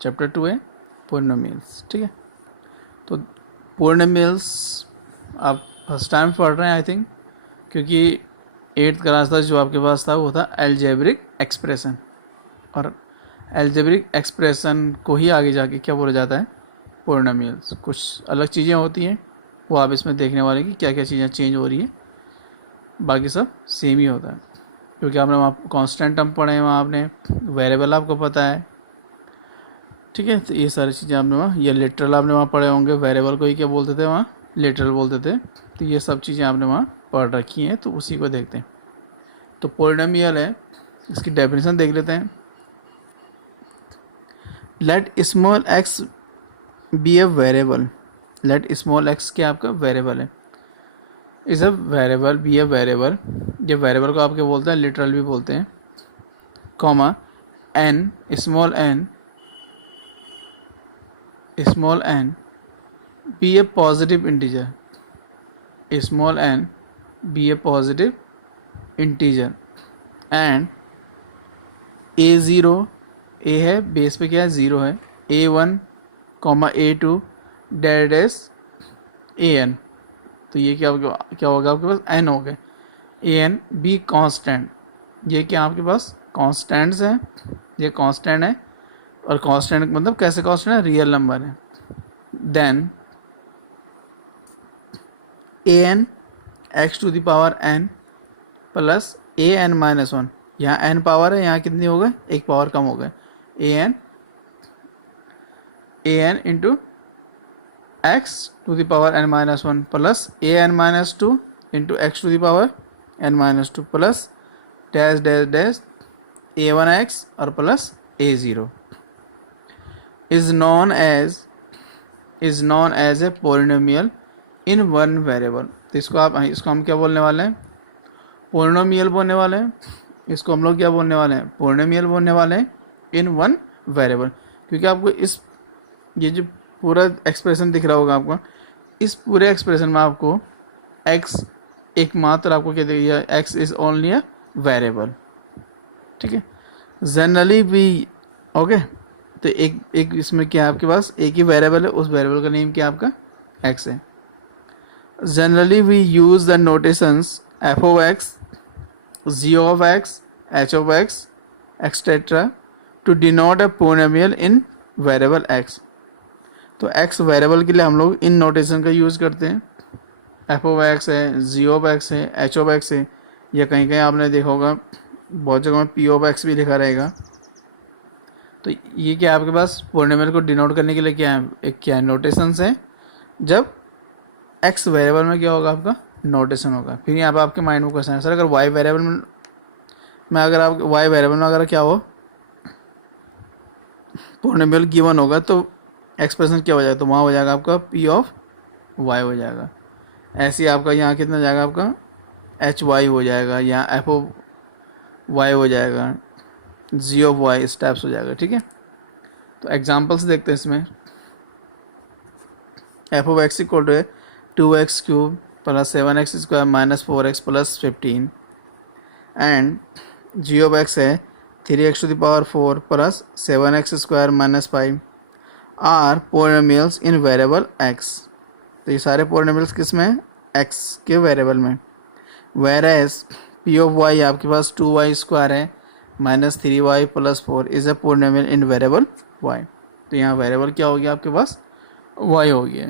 Chapter 2 है polynomials, ठीक है। तो पोलिनोमियल्स आप फर्स्ट टाइम पढ़ रहे हैं आई थिंक, क्योंकि 8th क्लास तक जो आपके पास था वो था एल्जेब्रिक एक्सप्रेशन, और एल्जेब्रिक एक्सप्रेशन को ही आगे जाके क्या बोला जाता है, पोलिनोमियल्स। कुछ अलग चीज़ें होती हैं वो आप इसमें देखने वाले कि क्या क्या चीज़ें चेंज हो रही है, बाकी सब सेम ही होता है। क्योंकि आपने वहाँ कांस्टेंट टर्म पढ़े हैं, वहाँ आपने वेरिएबल आपको पता है, ठीक है। तो ये सारी चीज़ें आपने वहाँ, ये लिटरल आपने वहाँ पढ़े होंगे, वेरिएबल को ही क्या बोलते थे वहाँ, लिटरल बोलते थे। तो ये सब चीज़ें आपने वहाँ पढ़ रखी हैं, तो उसी को देखते हैं। तो पोलिनोमियल है, इसकी डेफिनेशन देख लेते हैं। Let small x be a variable, let small x क्या आपका वेरिएबल है, is a variable, be a variable, ये वेरिएबल को आपके बोलते हैं, लिटरल भी बोलते हैं, comma n, small n be a positive integer, small n be a positive integer, and A0, a है बेस पे क्या है, 0 है, A1, A2 dead S AN, तो ये क्या होगा आपके पास, n हो गए, AN बी कांस्टेंट, ये क्या आपके पास कांस्टेंट्स हैं, ये कांस्टेंट है, और कांस्टेंट मतलब कैसे कांस्टेंट है, रियल नंबर है। Then AN x to the power n plus AN-1, यहाँ n पावर है, यहाँ कितनी हो गए, एक पावर कम हो गए, AN into x to the power n-1 plus AN-2 into x to the power n-2 plus dash dash dash A1x और plus A0 is known as a polynomial in one variable। तो इसको हम क्या बोलने वाले हैं, पोलिनोमियल बोलने वाले हैं, इसको हम लोग क्या बोलने वाले हैं, पोलिनोमियल बोलने वाले हैं इन वन वेरिएबल। क्योंकि आपको ये जो पूरा एक्सप्रेशन दिख रहा होगा आपको, इस पूरे एक्सप्रेशन में आपको x एकमात्र आपको क्या दिया, x is only a variable, ठीक है। जनरली भी ओके, तो एक इसमें क्या है आपके पास, एक ही वेरिएबल है, उस वेरिएबल का नेम क्या आपका x है। Generally we use the notations f of x, g of x, h of x etcetera to denote a polynomial in variable x। तो x वेरिएबल के लिए हम लोग इन नोटेशन का यूज़ करते हैं, f of x है, g of x है, h of x है, या कहीं कहीं आपने देखा होगा बहुत जगह में p of x भी लिखा रहेगा। तो ये क्या आपके पास पोलिनोमियल को डिनोट करने के लिए क्या है, एक क्या है नोटेशंस है, जब x वेरिएबल में क्या होगा आपका नोटेशन होगा। फिर यहाँ पर आपके माइंड में क्वेश्चन है, सर अगर y वेरिएबल में अगर आप y वेरिएबल में अगर क्या हो पोलिनोमियल गिवन होगा तो एक्सप्रेशन क्या हो जाएगा, तो वहाँ हो जाएगा आपका p ऑफ y हो जाएगा। ऐसे ही आपका यहाँ कितना जाएगा, आपका hy हो जाएगा, यहाँ f ऑफ y हो जाएगा, g ऑफ y इस टाइप से हो जाएगा, ठीक है। तो एग्जांपल्स देखते हैं इसमें, f of x equal to 2x cube plus 7x square minus 4x plus 15, and g of x है 3x to the power 4 plus 7x square minus 5 are polynomials in variable x। तो ये सारे polynomials किस में, x के variable में। Where as p of y आपके पास 2y स्क्वायर है minus 3y plus 4 is a polynomial in variable y। तो यहाँ वेरिएबल क्या हो गया आपके पास, y हो गया।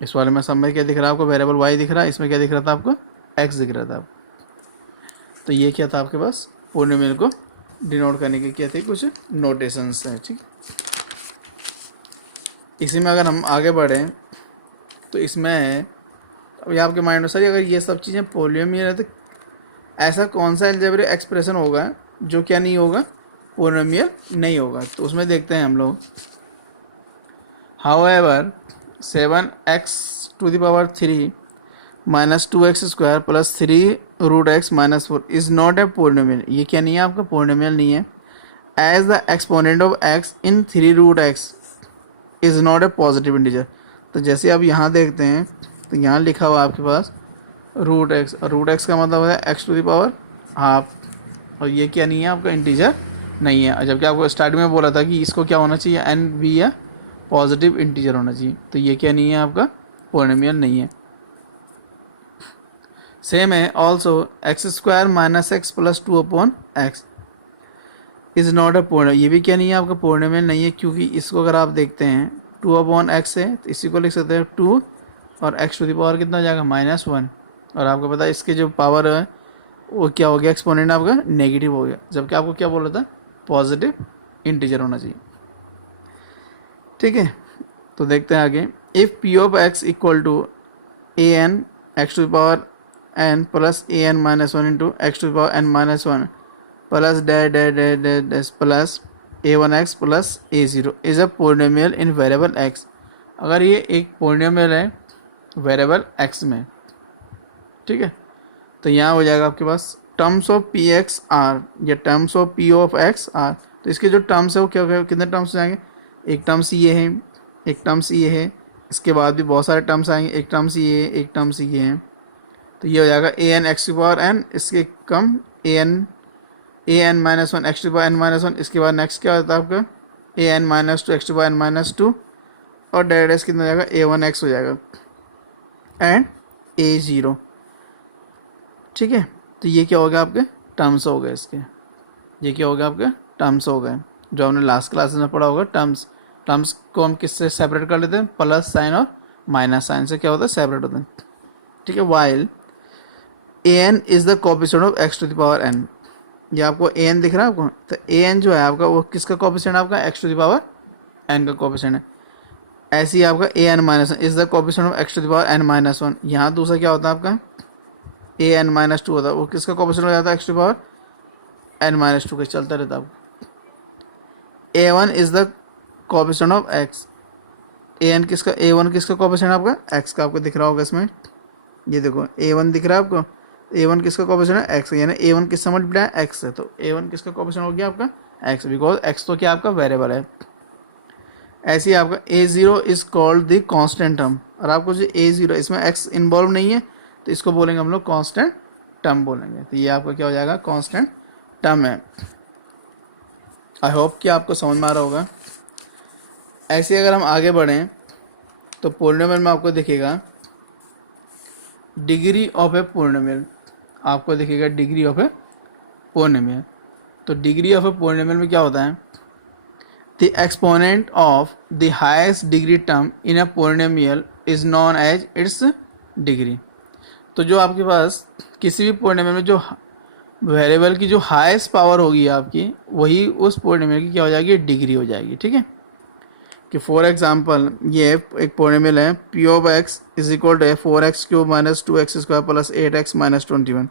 इस वाले में सब में क्या दिख रहा है आपको, वेरिएबल y दिख रहा है, इसमें क्या दिख रहा था आपको, x दिख रहा था। तो ये क्या था आपके पास, पोलिनोमियल को डिनोट करने के क्या थे कुछ नोटेशंस हैं, ठीक। इसी में अगर हम आगे बढ़ें तो इसमें अब ये आपके माइंड में, सर अगर ये सब चीज़ें पोलिनोमियल है तो ऐसा कौन सा अलजेब्रिक एक्सप्रेशन होगा जो क्या नहीं होगा, पोलिनोमियल नहीं होगा। तो उसमें देखते हैं हम लोग, however 7x to the power 3 minus 2x square plus 3 root x minus 4 is not a polynomial. ये क्या नहीं है आपका, पोलिनोमियल नहीं है। As the exponent of x in 3 root x is not a positive integer. तो जैसे आप यहाँ देखते हैं तो यहाँ लिखा हुआ आपके पास रूट x, और रूट x का मतलब है x to the power half, और ये क्या नहीं है आपका इंटीजर नहीं है, जबकि आपको स्टार्टिंग में बोला था कि इसको क्या होना चाहिए, एन बी या पॉजिटिव इंटीजर होना चाहिए। तो ये क्या नहीं है, आपका पॉलिनोमियल नहीं है। सेम है also x square minus x plus 2/x is not a पूर्ण, ये भी क्या नहीं है, आपका पॉलिनोमियल नहीं है, क्योंकि इसको अगर आप देखते हैं 2/x है तो इसी को लिख सकते हैं 2 और x टू द पावर कितना हो जाएगा -1, और आपको पता है इसके जो पावर है वो क्या हो गया, एक्सपोनेंट आपका नेगेटिव हो गया, जबकि आपको क्या बोला था, पॉजिटिव इंटीजर होना चाहिए। ठीक है, तो देखते हैं आगे। If p of x equal to a N x to the power n plus a N -1 into x to the power N -1 plus dash dash dash dash dash plus a1x plus a0 is a polynomial in variable x। अगर ये एक polynomial है variable x में, ठीक है, तो यहाँ हो जाएगा आपके पास terms of P X R या terms of P of X R. तो इसके जो टर्म्स है वो क्या क्या कितने टर्म्स हो जाएंगे, एक टर्म्स ये है, एक टर्म्स ये है, इसके बाद भी बहुत सारे टर्म्स आएंगे, एक टर्म्स ये है, एक टर्म्स ये है। तो ये हो जाएगा A N x to power N, इसके कम A N -1 X to power N -1, इसके बाद नेक्स्ट क्या होता है आपका A N -2 X to power N -2 और डेरिवेटिव कितना हो जाएगा a1x हो जाएगा एंड a0। ठीक है, तो ये क्या हो गया, आपके टर्म्स हो गए इसके, ये क्या हो गया, आपके टर्म्स हो गए जो हमने लास्ट क्लास में पढ़ा होगा। टर्म्स को हम किससे सेपरेट कर लेते हैं, प्लस साइन और माइनस साइन से क्या होता है, सेपरेट होते हैं। ठीक है, while a n is the coefficient of x to the power n, ये आपको ए एन दिख रहा है आपको, तो ए एन जो है आपका वो किसका कोएफिशिएंट है, आपका X to the power N का कोएफिशिएंट है। ऐसे ही आपका A N -1 is the coefficient of x to the power N -1, यहाँ दूसरा क्या होता है आपका ए एन -2 होता है, वो किसका कोएफिशिएंट हो जाता है, x to the power N -2 का चलता रहता है। a1 is the coefficient of x, a1 किसका कोएफिशिएंट आपका x का, आपको दिख रहा होगा इसमें, ये देखो a1 दिख रहा है आपको, a1 किसका कोएफिशिएंट है, x, यानी a1 किससे मल्टीप्लाई है, x है, तो a1 किसका कोएफिशिएंट हो गया आपका x, बिकॉज x तो क्या आपका वेरिएबल है। ऐसे ही आपका a0 is called the constant term, और आपको जो a0 इसमें x इन्वॉल्व नहीं है तो इसको बोलेंगे हम लोग कांस्टेंट टर्म बोलेंगे, तो ये आपका क्या हो जाएगा, कांस्टेंट टर्म है। आई होप कि आपको समझ में आ रहा होगा। ऐसे अगर हम आगे बढ़ें तो पॉलिनोमियल में आपको दिखेगा डिग्री ऑफ ए पॉलिनोमियल, आपको दिखेगा डिग्री ऑफ ए पॉलिनोमियल। तो डिग्री ऑफ ए पॉलिनोमियल में क्या होता है, the exponent of the highest degree term in a polynomial is known as its degree. तो जो आपके पास किसी भी पॉलिनोमियल में जो वेरिएबल की जो हाईएस्ट पावर होगी आपकी, वही उस पॉलिनोमियल की क्या हो जाएगी, डिग्री हो जाएगी। ठीक है, कि फॉर एग्जांपल ये एक पॉलिनोमियल है p of x is equal to 4x³ - 2x² + 8x - 21।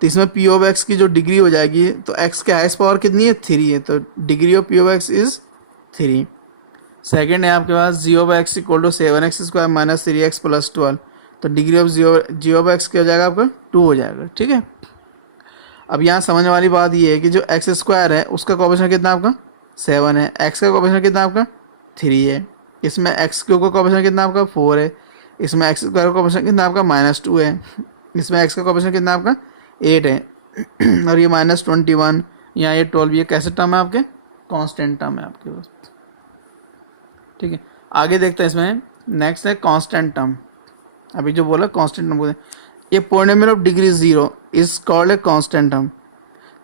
तो इसमें पी ऑफ एक्स की जो डिग्री हो जाएगी, तो x के हाईएस्ट पावर कितनी है, 3 है, तो degree of P of x is 3। Second है आपके पास g of x equal to 7x² - 3x + 12, तो degree of g of x क्या हो जाएगा आपका 2 हो जाएगा। ठीक है, अब यहाँ समझने वाली बात ये है कि जो x² है उसका कोएफिशिएंट कितना आपका 7 है, x का कोएफिशिएंट कितना आपका 3 है, इसमें x³ का कोएफिशिएंट कितना आपका 4 है, इसमें x² का कोएफिशिएंट कितना आपका -2 है, इसमें x का कोएफिशिएंट कितना आपका 8 है और ये -21, यहाँ ये 12, ये कैसे टर्म है आपके, कांस्टेंट टर्म है आपके पास। ठीक है, आगे देखते हैं इसमें नेक्स्ट है कांस्टेंट टर्म। अभी जो बोला कांस्टेंट टर्म बोलते हैं, ये polynomial of degree 0 is called a constant term.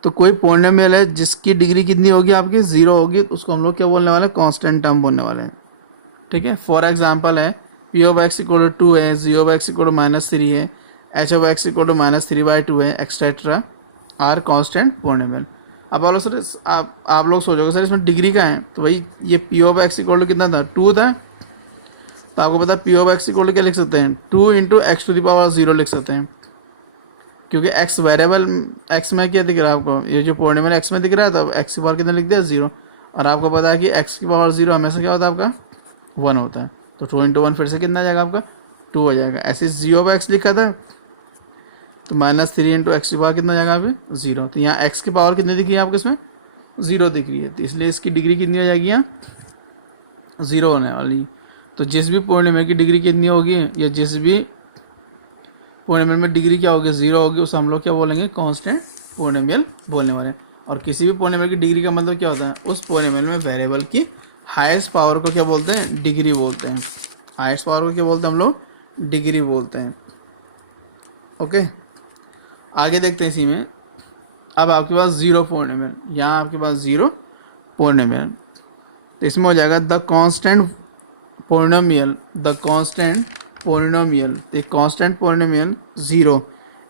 तो कोई पॉलिनोमियल है जिसकी डिग्री कितनी होगी आपकी 0 होगी, तो उसको हम लोग क्या बोलने वाले हैं, कांस्टेंट टर्म बोलने वाले हैं। ठीक है, फॉर एग्जांपल है p of x equal to 2 है, g of x equal to -3 है, h of x equal to -3/2 है, एक्सेट्रा आर कांस्टेंट पॉलिनोमियल। अब आप लोग सोचोगे सर इसमें डिग्री का है, तो भाई ये p of x equal to कितना था 2 था, तो आपको पता है p of x equal to क्या लिख सकते हैं 2 × x⁻0 लिख सकते हैं, क्योंकि x वेरिएबल x में क्या दिख रहा है आपको, ये जो पॉलिनोमियल x में दिख रहा है, तो x की पावर कितना लिख दिया 0, और आपको पता है कि x की पावर 0 हमेशा क्या होता है आपका 1 होता है, तो 2 × 1 फिर से कितना आ जाएगा आपका 2 हो जाएगा। ऐसे जी ऑफ x लिखा था तो -3 × x की पावर कितना जाएगा अभी 0, तो यहाँ x की पावर कितनी दिख रही है आपको, इसमें 0 दिख रही है, तो इसलिए इसकी डिग्री कितनी हो जाएगी यहाँ 0 होने वाली। तो जिस भी पॉलिनोमियल की डिग्री कितनी होगी, या जिस भी पॉलिनोमियल में डिग्री क्या होगी 0 होगी, उसे हम लोग क्या बोलेंगे कांस्टेंट पॉलिनोमियल बोलने वाले हैं। और किसी भी पॉलिनोमियल की डिग्री का मतलब क्या होता है, उस पॉलिनोमियल में वेरिएबल की हाईएस्ट पावर को क्या बोलते हैं, डिग्री बोलते हैं। हाईएस्ट पावर को क्या बोलते हैं हम लोग, डिग्री बोलते हैं। ओके, आगे देखते हैं इसी में। अब आपके पास जीरो पॉलिनोमियल, यहाँ आपके पास जीरो पॉलिनोमियल, तो इसमें हो जाएगा the constant polynomial, the constant polynomial, तो constant polynomial zero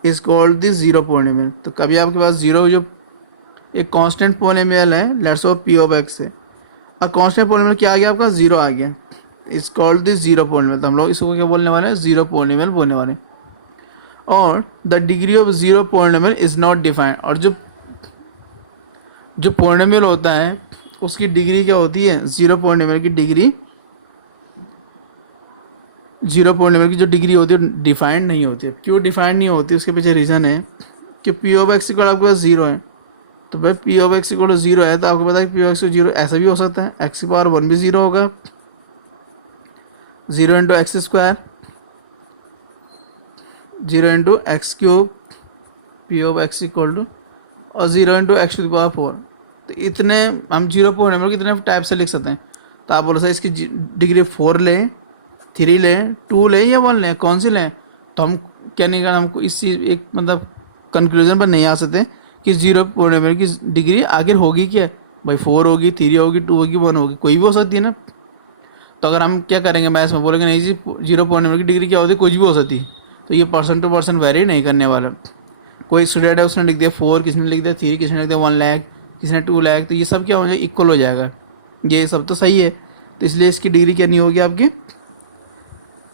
is called the zero polynomial. तो कभी आपके पास जीरो जो एक कांस्टेंट पॉलिनोमियल है, let's suppose P of X है, अब कांस्टेंट पॉलिनोमियल क्या आ गया आपका, जीरो आ गया, is called the zero polynomial. तो हम लोग इसको क्या बोलने वाले हैं, जीरो पॉलिनोमियल बोलने वाले हैं। और the degree of zero polynomial is not defined, और जो जो पॉलिनोमियल होता है उसकी डिग्री क्या होती है, जीरो पॉलिनोमियल की डिग्री, जीरो पॉलिनोमियल की जो डिग्री होती है डिफाइंड नहीं होती है। क्यों डिफाइंड नहीं होती, उसके पीछे रीज़न है कि पी ऑफ एक्स इक्वल आपके पास जीरो है। तो भाई P of x equal zero है, तो आपको पता है कि पी ऑफ एक्स जीरो ऐसा भी हो सकता है, एक्स की पावर वन भी जीरो होगा, zero into X square, zero into X cube, P of x equal to, और zero into x to the power four. तो इतने हम जीरो पॉइंट कितने टाइप से लिख सकते हैं। तो आप बोलो सर इसकी डिग्री फोर लें, थ्री लें, टू लें या वन लें, कौन सी लें। तो हम क्या नहीं करना, हमको इस चीज़ एक मतलब कंक्लूजन पर नहीं आ सकते कि जीरो पॉइंट की डिग्री आखिर होगी क्या, भाई फोर होगी, थ्री होगी, टू होगी, वन होगी, कोई भी हो सकती है ना। तो अगर हम क्या करेंगे मैथ्स में, बोलेंगे नहीं जी जीरो पॉइंट की डिग्री क्या होती है, कुछ भी हो सकती है, तो ये पर्सन टू पर्सन वेरी नहीं करने वाला। कोई स्टूडेंट है उसने लिख दिया फोर, किसी ने लिख दिया थ्री, किसी ने लिख दिया 1 लाख, किसी ने 2 लाख, तो ये सब क्या हो जाएगा, इक्वल हो जाएगा, ये सब तो सही है। तो इसलिए इसकी डिग्री क्या नहीं होगी आपकी,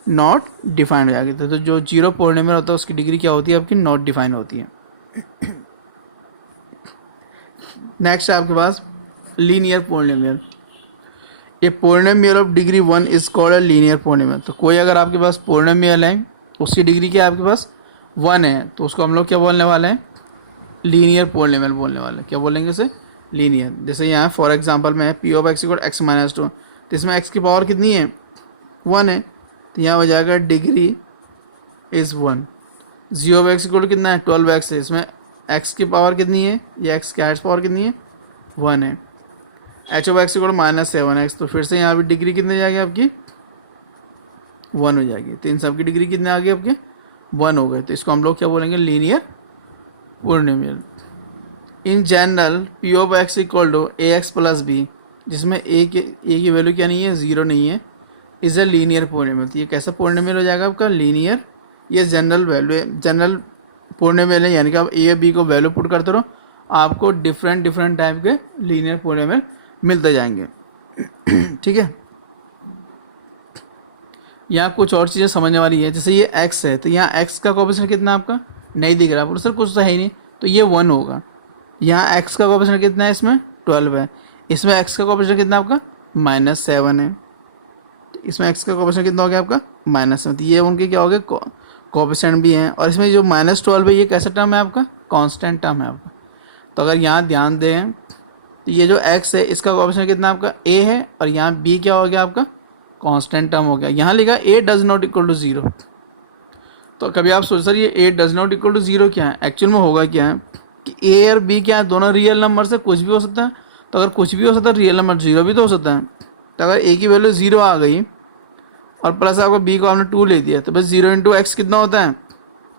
नॉट डिफाइंड हो जाएगी। तो जो जीरो पॉलिनोमियल होता है उसकी डिग्री क्या होती है आपकी, नॉट डिफाइंड होती है। नेक्स्ट है आपके पास लीनियर पॉलिनोमियल। ये polynomial of degree one is called a linear polynomial. तो कोई अगर आपके पास पॉलिनोमियल है उसकी डिग्री क्या है आपके पास, वन है, तो उसको हम लोग क्या बोलने वाले हैं, लीनियर पॉलिनोमियल बोलने वाले हैं। क्या बोलेंगे इसे, लीनियर। जैसे यहाँ फॉर एग्जांपल में P of x equal x minus two, तो इसमें एक्स की पावर कितनी है, वन है, तो यहाँ हो जाएगा degree is one. G of x equal कितना है, 12x है, इसमें एक्स की पावर कितनी है, या एक्स की हाइस्ट पावर कितनी है, वन है। H of x equal -7x, तो फिर से यहाँ पर डिग्री कितनी जाएगी आपकी, वन हो जाएगी। तो इन सब की डिग्री कितने आ गई आपके, वन हो गए। तो इसको हम लोग क्या बोलेंगे, linear polynomial. In general p of x equal to a x plus b, जिसमें ए की वैल्यू क्या नहीं है, ज़ीरो नहीं है, इज़ अ लीनियर पॉलिनोमियल। तो ये कैसा पॉलिनोमियल हो जाएगा आपका, लीनियर। ये जनरल वैल्यू है, जनरल पॉलिनोमियल है, यानी कि आप ए या बी को वैल्यू पुट करते रहो, आपको डिफरेंट टाइप के लीनियर पॉलिनोमियल मिलते जाएंगे। ठीक है, यहाँ कुछ और चीज़ें समझने वाली है। जैसे ये x है, तो यहाँ x का कोएफिशिएंट कितना आपका नहीं दिख रहा, सर कुछ तो है ही नहीं, तो ये वन होगा। यहाँ x का कोएफिशिएंट कितना है, इसमें 12 है, इसमें x का कोएफिशिएंट कितना आपका -7 है, तो इसमें x का कोएफिशिएंट कितना हो गया आपका -7, तो ये उनके क्या हो गए, कोएफिशिएंट भी हैं। और इसमें जो -12 है ये कैसा टर्म है आपका, कांस्टेंट टर्म है आपका। तो अगर यहाँ ध्यान दें तो ये जो x है इसका कोएफिशिएंट कितना आपका a है, और यहाँ b क्या हो गया आपका, कांस्टेंट टर्म हो गया। यहाँ लिखा a does not equal to zero. तो कभी आप सोच सर ये a does not equal to zero क्या है, एक्चुअल में होगा क्या है कि a और b क्या है, दोनों रियल नंबर से कुछ भी हो सकता है। तो अगर कुछ भी हो सकता है रियल नंबर, जीरो भी तो हो सकता है। तो अगर a की वैल्यू जीरो आ गई और प्लस आपको b को आपने 2 ले दिया, तो बस जीरो इंटू एक्स कितना होता है,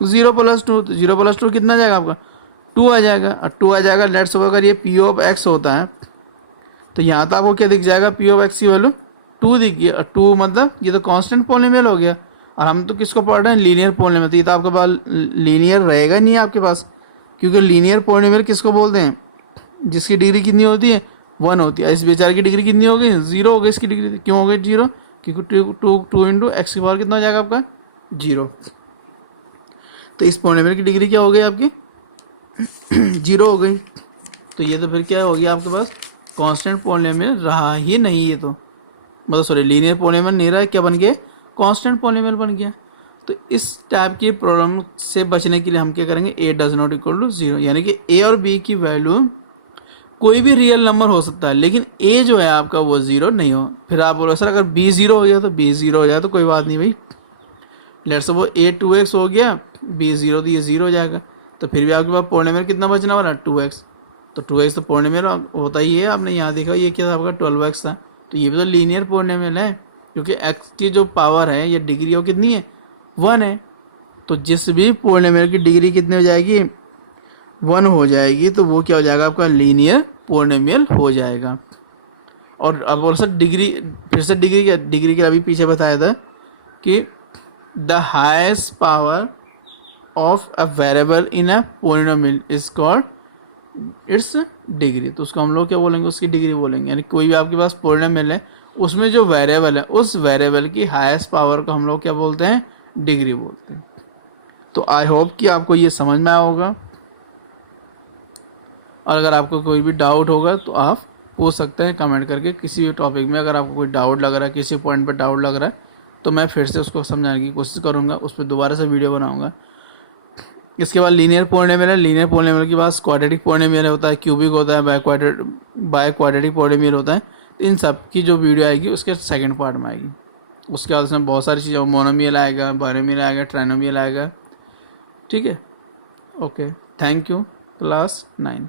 0 + 2, तो 0 + 2 कितना जाएगा आपका 2 आ जाएगा, और 2 आ जाएगा। लेट्स सपोज अगर ये पी ऑफ एक्स होता है तो यहाँ तो आपको क्या दिख जाएगा, पी ऑफ एक्स की वैल्यू 2 दिख गई, और 2 मतलब ये तो कांस्टेंट पॉलिनोमियल हो गया। और हम तो किसको पढ़ रहे हैं, लीनियर पॉलिनोमियल। तो ये तो आपके पास लीनियर रहेगा नहीं आपके पास, क्योंकि लीनियर पॉलिनोमियल किसको बोलते हैं, जिसकी डिग्री कितनी होती है, 1 होती है। इस बेचारे की डिग्री कितनी हो गई, 0 हो गई इसकी डिग्री। क्यों हो गई 0, क्योंकि 2 इंटू एक्स की पावर कितना हो जाएगा आपका 0। तो इस पॉलिनोमियल की डिग्री क्या हो गई आपकी 0 हो गई। तो ये तो फिर क्या हो गया आपके पास, कांस्टेंट पॉलिनोमियल रहा ही नहीं, ये तो मतलब सॉरी लीनियर पॉलिनोमियल नहीं रहा, क्या बन गया, कांस्टेंट पॉलिनोमियल बन गया। तो इस टाइप की प्रॉब्लम से बचने के लिए हम क्या करेंगे, a does not equal to 0, यानी कि a और b की वैल्यू कोई भी रियल नंबर हो सकता है, लेकिन a जो है आपका वो 0 नहीं हो। फिर आप बोलो सर अगर b 0 हो गया तो b 0 हो जाए तो कोई बात नहीं भाई, लेट्स सपोज a 2x हो गया, b 0, तो ये 0 हो जाएगा। तो फिर भी आपके पास पॉलिनोमियल कितना बचने वाला 2x। तो 2x तो पॉलिनोमियल होता ही है। आपने यहाँ देखा ये क्या था आपका 12x था, तो ये भी तो लीनियर पॉलिनोमियल है क्योंकि x की जो पावर है या डिग्री वो कितनी है 1 है। तो जिस भी पॉलिनोमियल की डिग्री कितनी हो जाएगी 1 हो जाएगी, तो वो क्या हो जाएगा आपका लीनियर पॉलिनोमियल हो जाएगा। और अब बोल सर डिग्री, फिर से डिग्री क्या, डिग्री के अभी पीछे बताया था कि the highest power of a variable in a polynomial is called its degree. तो उसको हम लोग क्या बोलेंगे, उसकी डिग्री बोलेंगे। यानी कोई भी आपके पास पॉलिनोमियल है उसमें जो वेरिएबल है उस वेरिएबल की हाईएस्ट पावर को हम लोग क्या बोलते हैं, डिग्री बोलते हैं। तो आई होप कि आपको ये समझ में आया होगा। और अगर आपको कोई भी डाउट होगा तो आप पूछ सकते हैं कमेंट करके किसी भी टॉपिक में। अगर आपको कोई डाउट लग रहा है, किसी पॉइंट पर डाउट लग रहा है, तो मैं फिर से उसको समझाने की कोशिश करूँगा, उस पर दोबारा से वीडियो बनाऊँगा। इसके बाद लीनियर पॉलिनोमियल है। लीनियर पॉलिनोमियल के बाद क्वाड्रेटिक पॉलिनोमियल होता है, क्यूबिक होता है, बाय क्वाड्रेटिक पॉलिनोमियल होता है। इन सब की जो वीडियो आएगी उसके सेकंड पार्ट में आएगी। उसके बाद उसमें बहुत सारी चीज़ें, मोनोमियल आएगा, बायनोमियल आएगा, ट्राइनोमियल आएगा। ठीक है, ओके, थैंक यू क्लास 9।